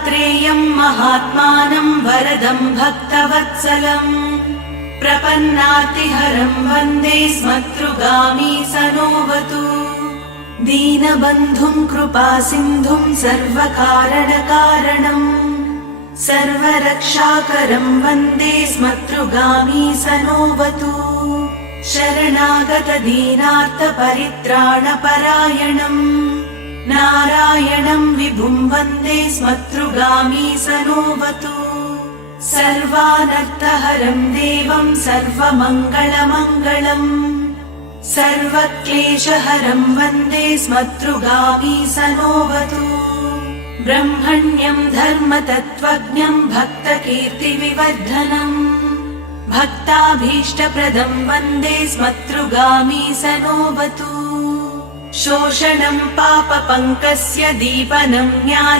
दत्तात्रेयं महात्मानं वरदं भक्तवत्सलं प्रपन्नातिहरं वन्दे स्मतृगामी सनोवतु। दीनबन्धुं कृपासिन्धुं सर्वकारणकारणं सर्वरक्षाकरं वन्दे स्मतृगामी सनोवतु। शरणागतदीनार्तपरित्राणपरायणम् नारायणं विभुं वन्दे स्मतृगामी सनोवतु। सर्वानर्थहरं देवं सर्वमङ्गलमङ्गलम् सर्वक्लेशहरं वन्दे स्मतृगामी सनोवतु। ब्रह्मण्यं धर्मतत्त्वज्ञं भक्तकीर्तिविवर्धनम् भक्ताभीष्टप्रदं वन्दे स्मतृगामी सनोवतु। शोषणं पापपङ्कस्य दीपनं ज्ञान